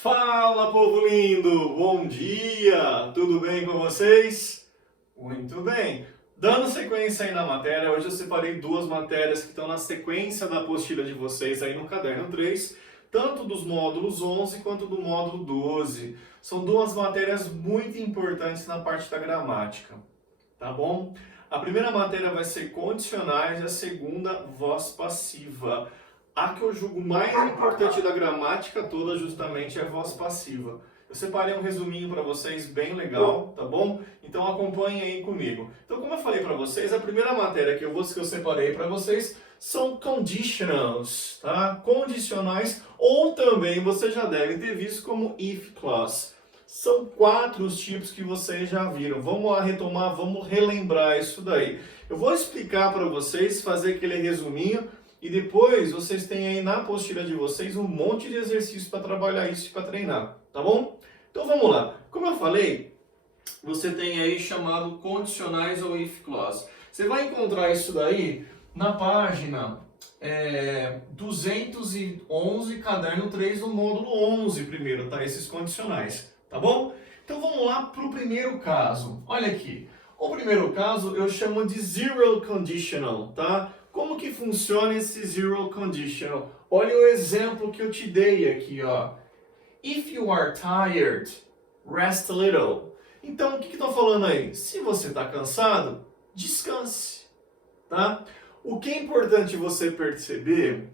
Fala, povo lindo! Bom dia! Tudo bem com vocês? Muito bem! Dando sequência aí na matéria, hoje eu separei duas matérias que estão na sequência da apostila de vocês aí no caderno 3, tanto dos módulos 11 quanto do módulo 12. São duas matérias muito importantes na parte da gramática, tá bom? A primeira matéria vai ser condicionais e a segunda, voz passiva. A que eu julgo mais importante da gramática toda justamente é a voz passiva. Eu separei um resuminho para vocês bem legal, tá bom? Então acompanhem aí comigo. Então, como eu falei para vocês, a primeira matéria que eu separei para vocês são conditionals, tá? Condicionais, ou também você já deve ter visto como if clause. São 4 os tipos que vocês já viram. Vamos lá retomar, vamos relembrar isso daí. Eu vou explicar para vocês, fazer aquele resuminho, e depois vocês têm aí na apostila de vocês um monte de exercícios para trabalhar isso e para treinar, tá bom? Então vamos lá. Como eu falei, você tem aí chamado condicionais ou if clause. Você vai encontrar isso daí na página 211, caderno 3 do módulo 11 primeiro, tá? Esses condicionais, tá bom? Então vamos lá para o primeiro caso. Olha aqui. O primeiro caso eu chamo de zero conditional, tá? Como que funciona esse zero conditional? Olha o exemplo que eu te dei aqui, ó. If you are tired, rest a little. Então, o que estou falando aí? Se você está cansado, descanse, tá? O que é importante você perceber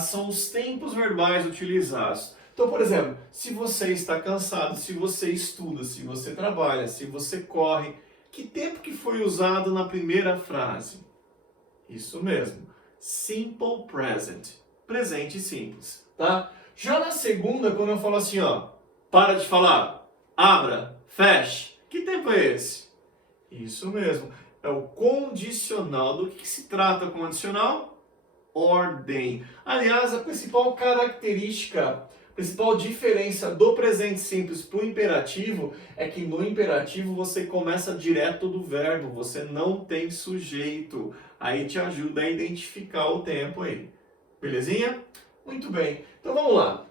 são os tempos verbais utilizados. Então, por exemplo, se você está cansado, se você estuda, se você trabalha, se você corre, que tempo que foi usado na primeira frase? Isso mesmo, simple present, presente simples, tá? Já na segunda, quando eu falo assim, ó, para de falar, abra, feche, que tempo é esse? Isso mesmo, é o condicional. Do que se trata o condicional? Ordem. Aliás, a principal característica, a principal diferença do presente simples para o imperativo é que no imperativo você começa direto do verbo, você não tem sujeito. Aí te ajuda a identificar o tempo aí. Belezinha? Muito bem. Então vamos lá.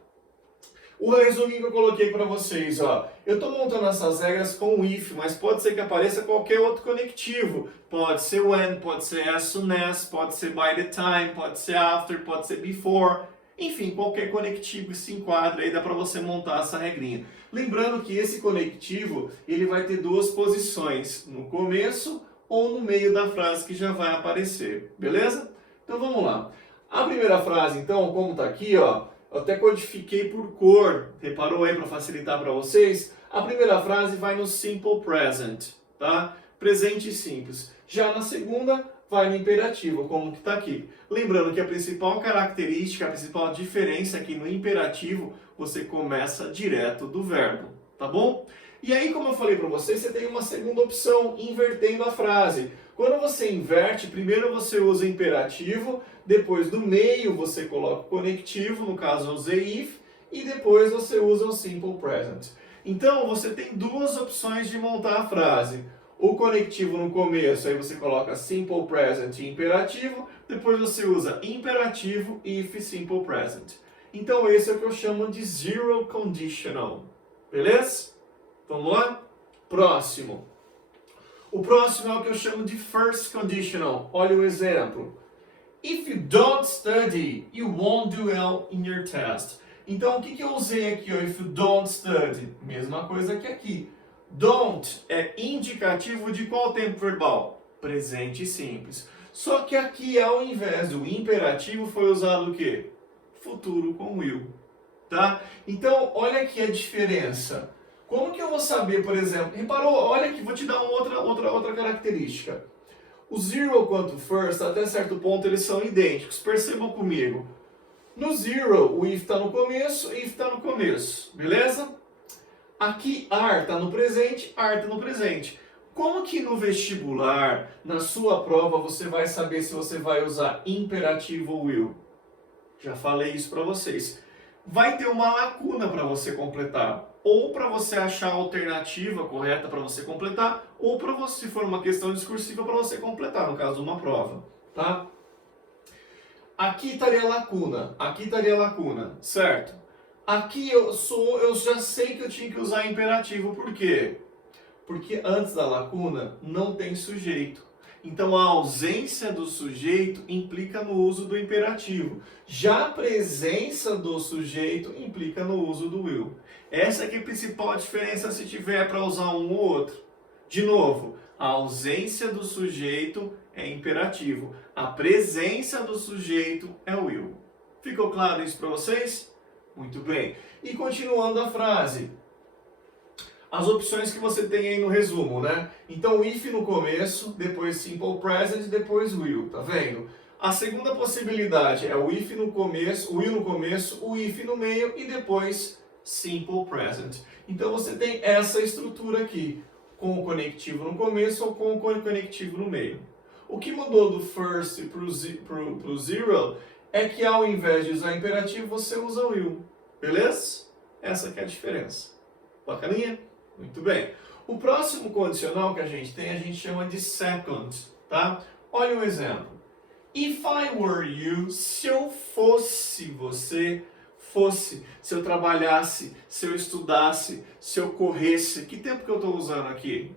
O resuminho que eu coloquei para vocês, ó. Eu estou montando essas regras com o if, mas pode ser que apareça qualquer outro conectivo. Pode ser when, pode ser as soon as, pode ser by the time, pode ser after, pode ser before. Enfim, qualquer conectivo que se enquadra aí, dá para você montar essa regrinha. Lembrando que esse conectivo, ele vai ter duas posições, no começo ou no meio da frase que já vai aparecer, beleza? Então vamos lá. A primeira frase, então, como está aqui, ó, eu até codifiquei por cor, reparou aí para facilitar para vocês? A primeira frase vai no simple present, tá? Presente simples. Já na segunda, vai no imperativo, como que está aqui. Lembrando que a principal característica, a principal diferença é que no imperativo você começa direto do verbo, tá bom? E aí, como eu falei para vocês, você tem uma segunda opção, invertendo a frase. Quando você inverte, primeiro você usa imperativo, depois do meio você coloca o conectivo, no caso eu usei if, e depois você usa o simple present. Então, você tem duas opções de montar a frase. O conectivo no começo, aí você coloca simple present e imperativo, depois você usa imperativo, if, simple present. Então, esse é o que eu chamo de zero conditional. Beleza? Vamos lá? Próximo. O próximo é o que eu chamo de first conditional. Olha o exemplo. If you don't study, you won't do well in your test. Então, o que eu usei aqui? Ó? If you don't study. Mesma coisa que aqui. Don't é indicativo de qual tempo verbal? Presente simples. Só que aqui, ao invés do imperativo, foi usado o quê? Futuro com will. Tá? Então, olha aqui a diferença. Como que eu vou saber, por exemplo? Reparou? Olha aqui, vou te dar uma outra característica. O zero quanto o first, até certo ponto, eles são idênticos. Percebam comigo. No zero, o if está no começo, if está no começo. Beleza? Aqui, are está no presente, are está no presente. Como que no vestibular, na sua prova, você vai saber se você vai usar imperativo ou will? Já falei isso para vocês. Vai ter uma lacuna para você completar. Ou para você achar a alternativa correta para você completar, ou para você, se for uma questão discursiva, para você completar, no caso de uma prova. Tá? Aqui estaria a lacuna, certo? Aqui eu já sei que eu tinha que usar imperativo, por quê? Porque antes da lacuna não tem sujeito. Então a ausência do sujeito implica no uso do imperativo. Já a presença do sujeito implica no uso do will. Essa é que é a principal diferença se tiver para usar um ou outro. De novo, a ausência do sujeito é imperativo. A presença do sujeito é will. Ficou claro isso para vocês? Muito bem. E continuando a frase. As opções que você tem aí no resumo, né? Então, if no começo, depois simple present, depois will, tá vendo? A segunda possibilidade é o if no começo, o will no começo, o if no meio e depois simple present. Então, você tem essa estrutura aqui, com o conectivo no começo ou com o conectivo no meio. O que mudou do first para o zero é que ao invés de usar imperativo, você usa will. Beleza? Essa que é a diferença. Bacaninha? Muito bem. O próximo condicional que a gente chama de second, tá? Olha um exemplo. If I were you, se eu fosse você, se eu trabalhasse, se eu estudasse, se eu corresse, que tempo que eu estou usando aqui?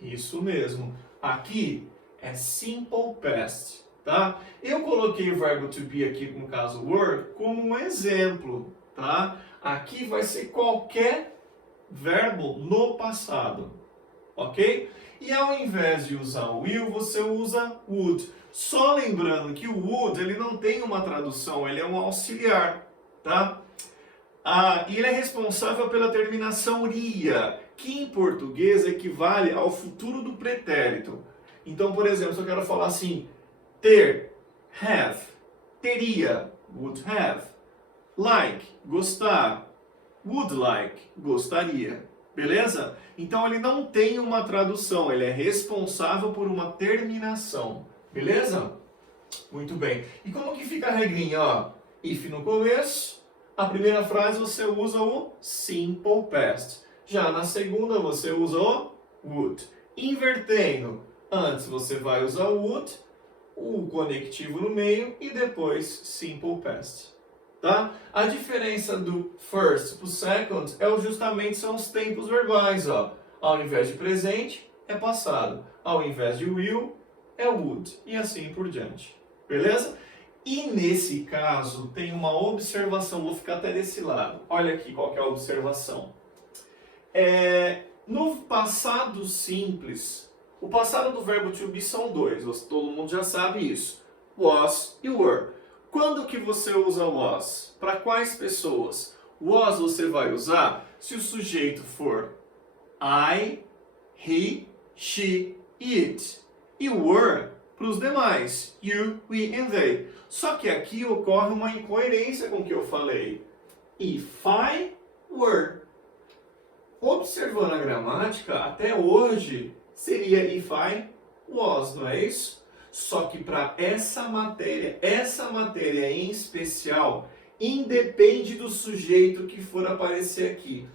Isso mesmo. Aqui é simple past, tá? Eu coloquei o verbo to be aqui, no caso were, como um exemplo, tá? Aqui vai ser qualquer verbo no passado, ok? E ao invés de usar o will, você usa would. Só lembrando que o would, ele não tem uma tradução, ele é um auxiliar, tá? E ele é responsável pela terminação ria, que em português equivale ao futuro do pretérito. Então, por exemplo, se eu quero falar assim, ter, have, teria, would have, like, gostar, would like, gostaria. Beleza? Então ele não tem uma tradução, ele é responsável por uma terminação. Beleza? Muito bem. E como que fica a regrinha? Ó, if no começo, a primeira frase você usa o simple past. Já na segunda você usa o would. Invertendo, antes você vai usar o would, o conectivo no meio e depois simple past. Tá? A diferença do first para o second justamente são os tempos verbais. Ó. Ao invés de presente, é passado. Ao invés de will, é would. E assim por diante. Beleza? E nesse caso, tem uma observação. Vou ficar até desse lado. Olha aqui qual que é a observação. No passado simples, o passado do verbo to be são dois. Todo mundo já sabe isso. Was e were. Quando que você usa was? Para quais pessoas? Was você vai usar se o sujeito for I, he, she e it. E were para os demais. You, we and they. Só que aqui ocorre uma incoerência com o que eu falei. If I were. Observando a gramática, até hoje seria if I was, não é isso? Só que para essa matéria em especial, independe do sujeito que for aparecer aqui.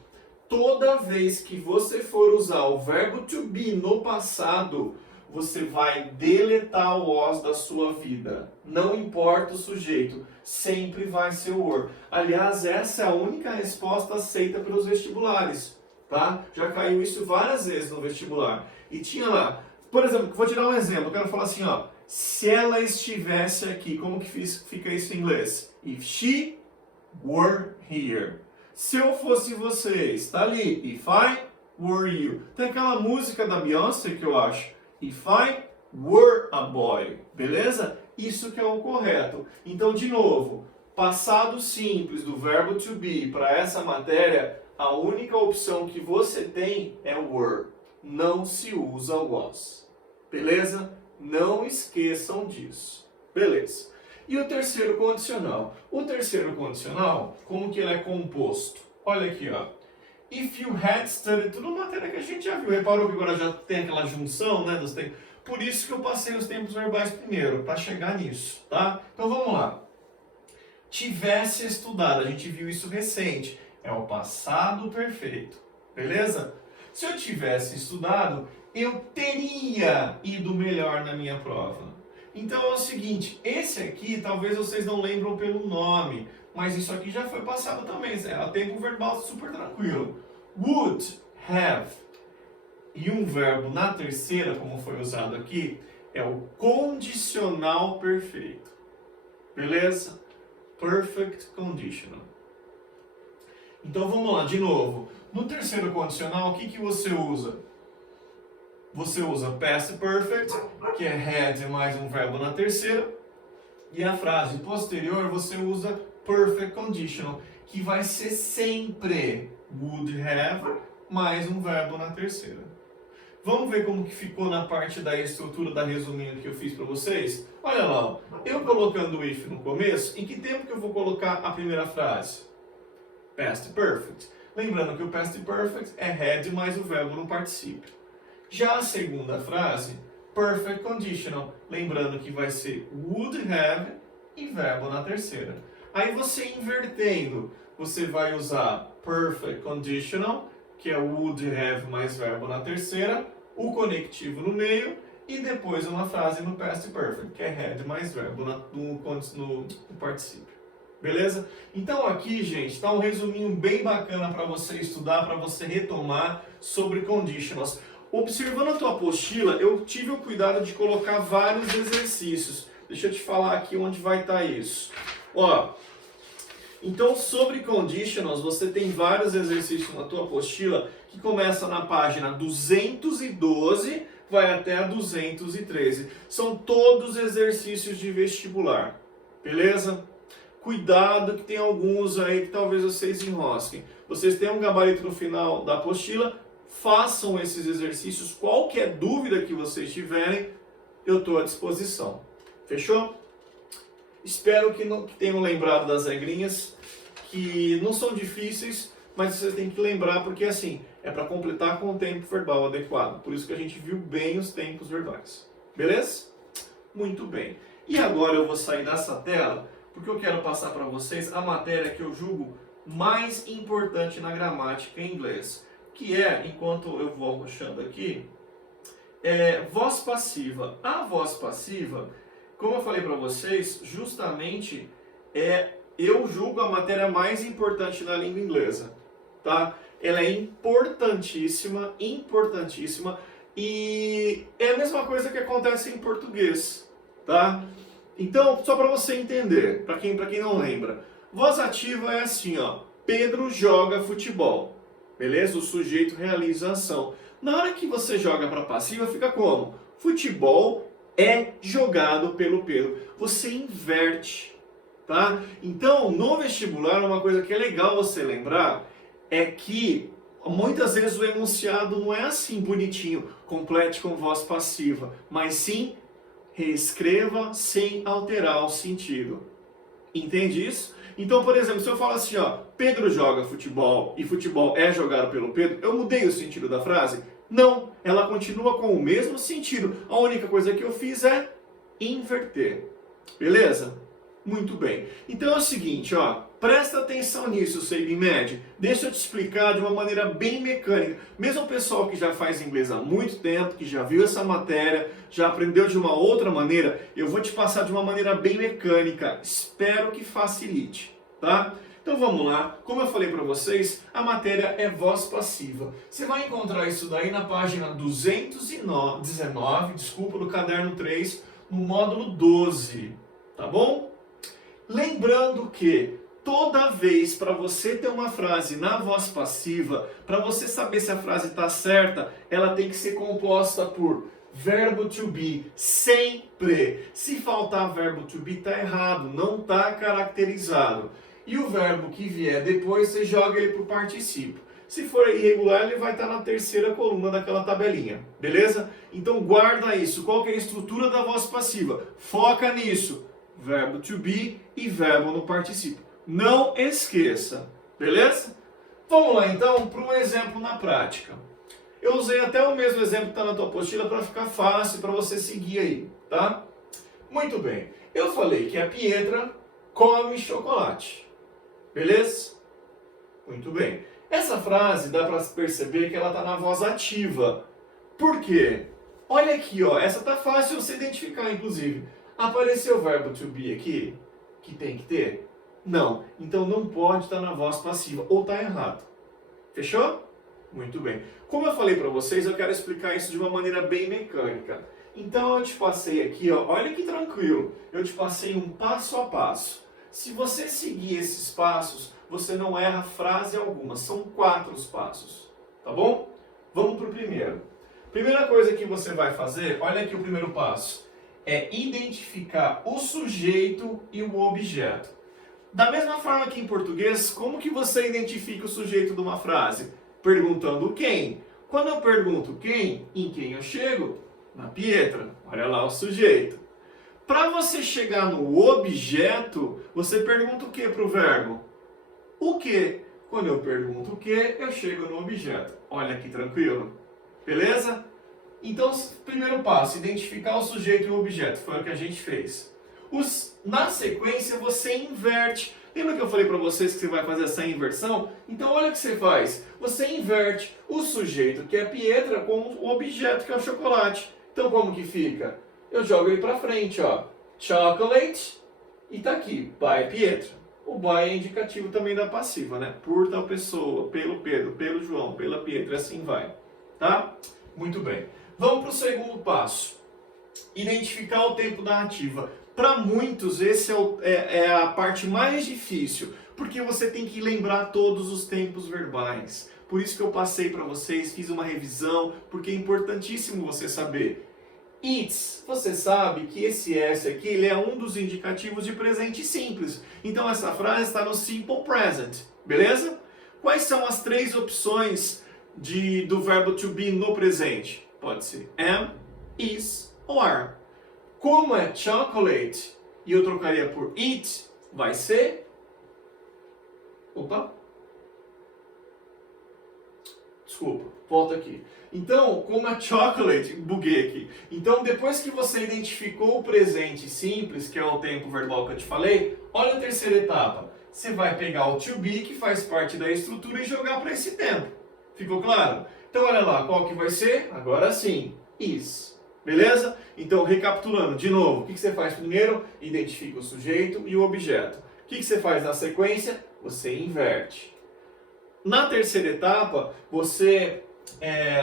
Toda vez que você for usar o verbo to be no passado, você vai deletar o was da sua vida. Não importa o sujeito, sempre vai ser o were. Aliás, essa é a única resposta aceita pelos vestibulares, tá? Já caiu isso várias vezes no vestibular. E tinha lá, por exemplo, vou te dar um exemplo, eu quero falar assim, ó. Se ela estivesse aqui, como que fica isso em inglês? If she were here. Se eu fosse você, está ali. If I were you. Tem aquela música da Beyoncé que eu acho. If I were a boy. Beleza? Isso que é o correto. Então, de novo, passado simples do verbo to be para essa matéria, a única opção que você tem é were. Não se usa was. Beleza? Não esqueçam disso. Beleza. E o terceiro condicional? O terceiro condicional, como que ele é composto? Olha aqui, ó. If you had studied, tudo matéria que a gente já viu. Reparou que agora já tem aquela junção, né, dos tempos. Por isso que eu passei os tempos verbais primeiro, para chegar nisso, tá? Então vamos lá. Tivesse estudado, a gente viu isso recente. É o passado perfeito. Beleza? Se eu tivesse estudado, eu teria ido melhor na minha prova. Então é o seguinte, esse aqui talvez vocês não lembram pelo nome, mas isso aqui já foi passado também, é tempo verbal super tranquilo. Would have. E um verbo na terceira, como foi usado aqui, é o condicional perfeito. Beleza? Perfect conditional. Então vamos lá, de novo. No terceiro condicional, o que você usa? Você usa past perfect, que é had mais um verbo na terceira. E a frase posterior você usa perfect conditional, que vai ser sempre would have mais um verbo na terceira. Vamos ver como que ficou na parte da estrutura da resuminho que eu fiz para vocês? Olha lá, ó. Eu colocando o if no começo, em que tempo que eu vou colocar a primeira frase? Past perfect. Lembrando que o past perfect é had mais o verbo no particípio. Já a segunda frase, perfect conditional. Lembrando que vai ser would have e verbo na terceira. Aí você invertendo, você vai usar perfect conditional, que é would have mais verbo na terceira, o conectivo no meio e depois uma frase no past perfect, que é had mais verbo no particípio. Beleza? Então aqui, gente, está um resuminho bem bacana para você estudar, para você retomar sobre conditionals. Observando a tua apostila, eu tive o cuidado de colocar vários exercícios. Deixa eu te falar aqui onde vai estar isso. Ó, então sobre conditionals, você tem vários exercícios na tua apostila que começa na página 212, vai até a 213. São todos exercícios de vestibular. Beleza? Cuidado que tem alguns aí que talvez vocês enrosquem. Vocês têm um gabarito no final da apostila, façam esses exercícios. Qualquer dúvida que vocês tiverem, eu estou à disposição. Fechou? Espero que tenham lembrado das regrinhas, que não são difíceis, mas vocês têm que lembrar, porque assim, é para completar com o tempo verbal adequado. Por isso que a gente viu bem os tempos verbais. Beleza? Muito bem. E agora eu vou sair dessa tela, porque eu quero passar para vocês a matéria que eu julgo mais importante na gramática em inglês, que é, enquanto eu vou arrochando aqui, voz passiva. A voz passiva, como eu falei para vocês, justamente eu julgo a matéria mais importante na língua inglesa, tá? Ela é importantíssima, importantíssima, e é a mesma coisa que acontece em português, tá? Então, só para você entender, para quem não lembra, voz ativa é assim, ó, Pedro joga futebol, beleza? O sujeito realiza a ação. Na hora que você joga para passiva, fica como? Futebol é jogado pelo Pedro. Você inverte, tá? Então, no vestibular, uma coisa que é legal você lembrar é que muitas vezes o enunciado não é assim bonitinho, complete com voz passiva, mas sim reescreva sem alterar o sentido. Entende isso? Então, por exemplo, se eu falo assim, ó, Pedro joga futebol e futebol é jogado pelo Pedro, eu mudei o sentido da frase? Não, ela continua com o mesmo sentido. A única coisa que eu fiz é inverter. Beleza? Muito bem. Então é o seguinte, ó, presta atenção nisso, SaveMed. Deixa eu te explicar de uma maneira bem mecânica. Mesmo o pessoal que já faz inglês há muito tempo, que já viu essa matéria, já aprendeu de uma outra maneira, eu vou te passar de uma maneira bem mecânica. Espero que facilite, tá? Então vamos lá. Como eu falei para vocês, a matéria é voz passiva. Você vai encontrar isso daí na página 219, do caderno 3, no módulo 12, tá bom? Lembrando que toda vez para você ter uma frase na voz passiva, para você saber se a frase está certa, ela tem que ser composta por verbo to be, sempre. Se faltar verbo to be, está errado, não está caracterizado. E o verbo que vier depois, você joga ele para o particípio. Se for irregular, ele vai estar na terceira coluna daquela tabelinha, beleza? Então guarda isso. Qual que é a estrutura da voz passiva? Foca nisso. Verbo to be e verbo no particípio. Não esqueça, beleza? Vamos lá então para um exemplo na prática. Eu usei até o mesmo exemplo que está na tua apostila para ficar fácil para você seguir aí, tá? Muito bem. Eu falei que a Pietra come chocolate, beleza? Muito bem. Essa frase dá para perceber que ela está na voz ativa. Por quê? Olha aqui, ó. Essa tá fácil você identificar, inclusive. Apareceu o verbo to be aqui, que tem que ter? Não. Então não pode estar na voz passiva, ou está errado. Fechou? Muito bem. Como eu falei para vocês, eu quero explicar isso de uma maneira bem mecânica. Então eu te passei aqui, ó, olha que tranquilo, eu te passei um passo a passo. Se você seguir esses passos, você não erra frase alguma, são 4 os passos, tá bom? Vamos para o primeiro. Primeira coisa que você vai fazer, olha aqui o primeiro passo, é identificar o sujeito e o objeto. Da mesma forma que em português, como que você identifica o sujeito de uma frase? Perguntando quem. Quando eu pergunto quem, em quem eu chego? Na Pietra. Olha lá o sujeito. Para você chegar no objeto, você pergunta o que para o verbo? O que? Quando eu pergunto o que, eu chego no objeto. Olha que tranquilo. Beleza? Então, primeiro passo, identificar o sujeito e o objeto. Foi o que a gente fez. Na sequência, você inverte. Lembra que eu falei para vocês que você vai fazer essa inversão? Então, olha o que você faz. Você inverte o sujeito, que é a Pietra, com o objeto, que é o chocolate. Então, como que fica? Eu jogo ele para frente, ó. Chocolate. E tá aqui, by Pietra. O by é indicativo também da passiva, né? Por tal pessoa, pelo Pedro, pelo João, pela Pietra, assim vai. Tá? Muito bem. Vamos para o segundo passo. Identificar o tempo da ativa. Para muitos, esse é a parte mais difícil, porque você tem que lembrar todos os tempos verbais. Por isso que eu passei para vocês, fiz uma revisão, porque é importantíssimo você saber. It's, você sabe que esse S aqui ele é um dos indicativos de presente simples. Então essa frase está no Simple Present, beleza? Quais são as 3 opções do verbo to be no presente? Pode ser am, is ou are. Como é chocolate e eu trocaria por it, vai ser... Opa! Desculpa, volta aqui. Então, como é chocolate, buguei aqui. Então, depois que você identificou o presente simples, que é o tempo verbal que eu te falei, olha a terceira etapa. Você vai pegar o to be, que faz parte da estrutura, e jogar para esse tempo. Ficou claro? Então, olha lá, qual que vai ser? Agora sim, is. Beleza? Então, recapitulando, de novo, o que você faz primeiro? Identifica o sujeito e o objeto. O que você faz na sequência? Você inverte. Na terceira etapa,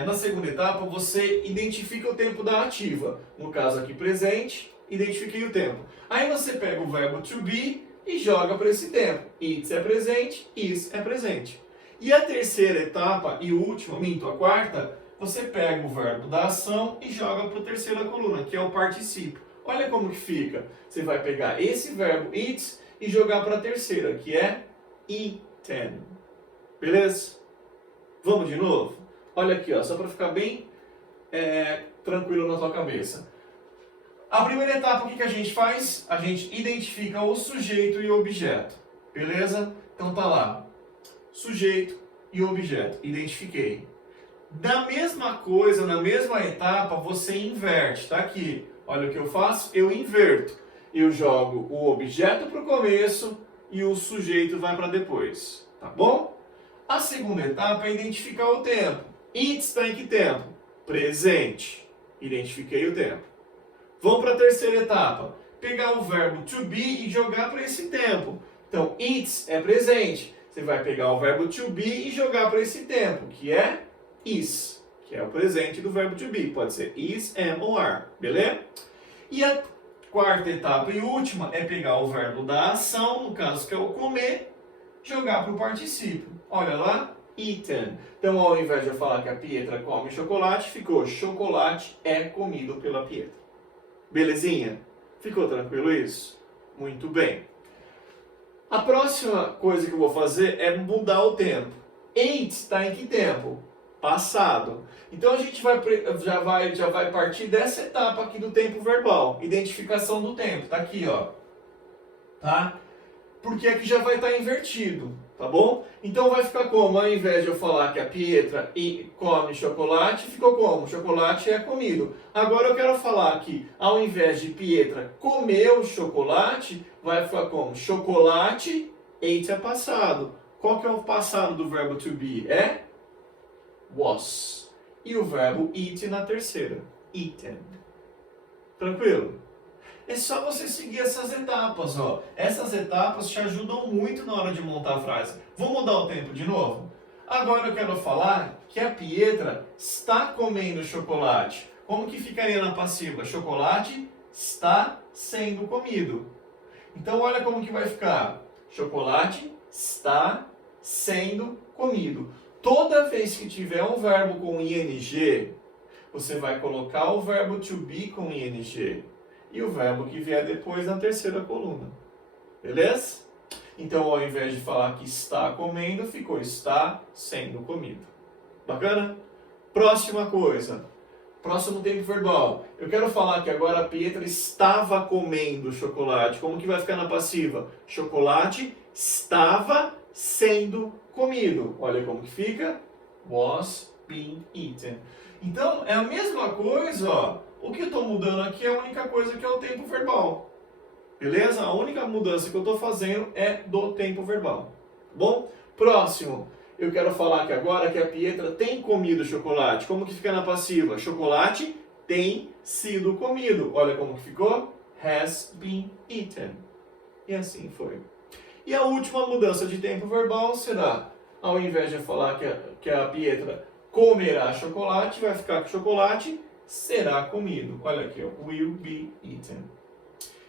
na segunda etapa, você identifica o tempo da ativa. No caso aqui, presente, identifiquei o tempo. Aí você pega o verbo to be e joga para esse tempo. It é presente, is é presente. E a terceira etapa e última, a quarta, você pega o verbo da ação e joga para a terceira coluna, que é o particípio. Olha como que fica. Você vai pegar esse verbo eat e jogar para a terceira, que é eaten. Beleza? Vamos de novo? Olha aqui, ó, só para ficar bem tranquilo na tua cabeça. A primeira etapa, o que a gente faz? A gente identifica o sujeito e o objeto. Beleza? Então tá lá. Sujeito e objeto. Identifiquei. Da mesma coisa, na mesma etapa, você inverte. Tá aqui. Olha o que eu faço. Eu inverto. Eu jogo o objeto para o começo e o sujeito vai para depois. Tá bom? A segunda etapa é identificar o tempo. It está em que tempo? Presente. Identifiquei o tempo. Vamos para a terceira etapa. Pegar o verbo to be e jogar para esse tempo. Então, it é presente. Você vai pegar o verbo to be e jogar para esse tempo, que é is, que é o presente do verbo to be. Pode ser is, am ou are. Beleza? E a quarta etapa e última é pegar o verbo da ação, no caso que é o comer, jogar para o particípio. Olha lá, eaten. Então, ao invés de eu falar que a Pietra come chocolate, ficou chocolate é comido pela Pietra. Belezinha? Ficou tranquilo isso? Muito bem. A próxima coisa que eu vou fazer é mudar o tempo. Ate está em que tempo? Passado. Então a gente já vai partir dessa etapa aqui do tempo verbal. Identificação do tempo. Tá aqui, ó. Tá? Porque aqui já vai estar invertido. Tá bom? Então vai ficar como? Ao invés de eu falar que a Pietra come chocolate, ficou como? Chocolate é comido. Agora eu quero falar que ao invés de Pietra comer o chocolate, vai ficar como? Chocolate, ate é passado. Qual que é o passado do verbo to be? É was. E o verbo eat na terceira. Eaten. Tranquilo? É só você seguir essas etapas, ó. Essas etapas te ajudam muito na hora de montar a frase. Vamos mudar o tempo de novo? Agora eu quero falar que a Pietra está comendo chocolate. Como que ficaria na passiva? Chocolate está sendo comido. Então olha como que vai ficar. Chocolate está sendo comido. Toda vez que tiver um verbo com ing, você vai colocar o verbo to be com ing e o verbo que vier depois na terceira coluna. Beleza? Então, ao invés de falar que está comendo, ficou está sendo comido. Bacana? Próxima coisa. Próximo tempo verbal. Eu quero falar que agora a Pietra estava comendo chocolate. Como que vai ficar na passiva? Chocolate estava sendo comido. Olha como que fica. Was being eaten. Então, é a mesma coisa, ó. O que eu estou mudando aqui é a única coisa que é o tempo verbal. Beleza? A única mudança que eu estou fazendo é do tempo verbal. Bom? Próximo. Eu quero falar que agora que a Pietra tem comido chocolate. Como que fica na passiva? Chocolate tem sido comido. Olha como que ficou. Has been eaten. E assim foi. E a última mudança de tempo verbal será, ao invés de falar que a Pietra comerá chocolate, vai ficar que chocolate será comido. Olha aqui, ó. Will be eaten.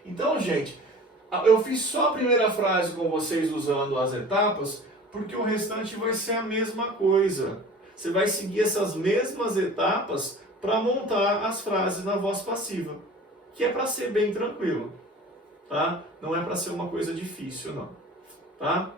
Então, gente, eu fiz só a primeira frase com vocês usando as etapas, porque o restante vai ser a mesma coisa. Você vai seguir essas mesmas etapas para montar as frases na voz passiva, que é para ser bem tranquilo, tá? Não é para ser uma coisa difícil, não, tá?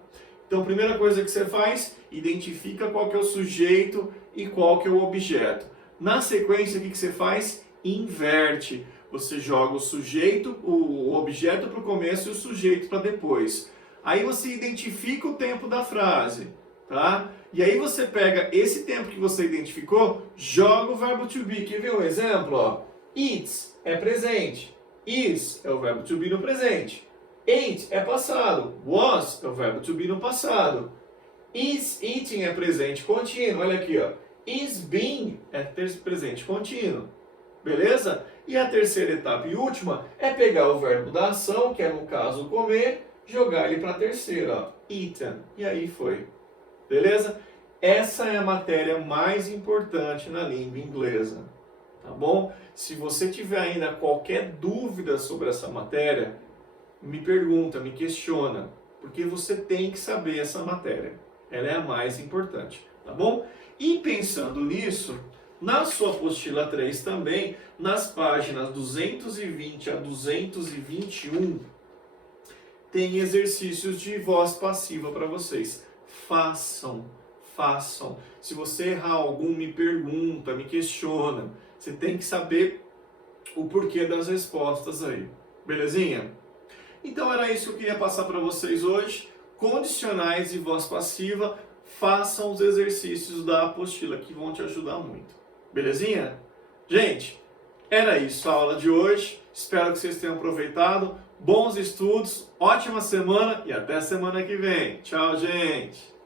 Então, a primeira coisa que você faz, identifica qual que é o sujeito e qual que é o objeto. Na sequência, o que você faz? Inverte. Você joga o sujeito, o objeto para o começo e o sujeito para depois. Aí você identifica o tempo da frase, tá? E aí você pega esse tempo que você identificou, joga o verbo to be. Quer ver um exemplo? Ó? Eats é presente. Is é o verbo to be no presente. Ate é passado. Was é o verbo to be no passado. Is eating é presente contínuo. Olha aqui, ó. Is being é presente contínuo. Beleza? E a terceira etapa e última é pegar o verbo da ação, que é no caso comer, jogar ele para a terceira, ó, eaten. E aí foi. Beleza? Essa é a matéria mais importante na língua inglesa. Tá bom? Se você tiver ainda qualquer dúvida sobre essa matéria, me pergunta, me questiona, porque você tem que saber essa matéria. Ela é a mais importante. Tá bom? E pensando nisso, na sua apostila 3 também, nas páginas 220 a 221, tem exercícios de voz passiva para vocês. Façam, façam. Se você errar algum, me pergunta, me questiona. Você tem que saber o porquê das respostas aí. Belezinha? Então era isso que eu queria passar para vocês hoje. Condicionais e voz passiva. Façam os exercícios da apostila que vão te ajudar muito. Belezinha? Gente, era isso a aula de hoje. Espero que vocês tenham aproveitado. Bons estudos, ótima semana e até semana que vem. Tchau, gente!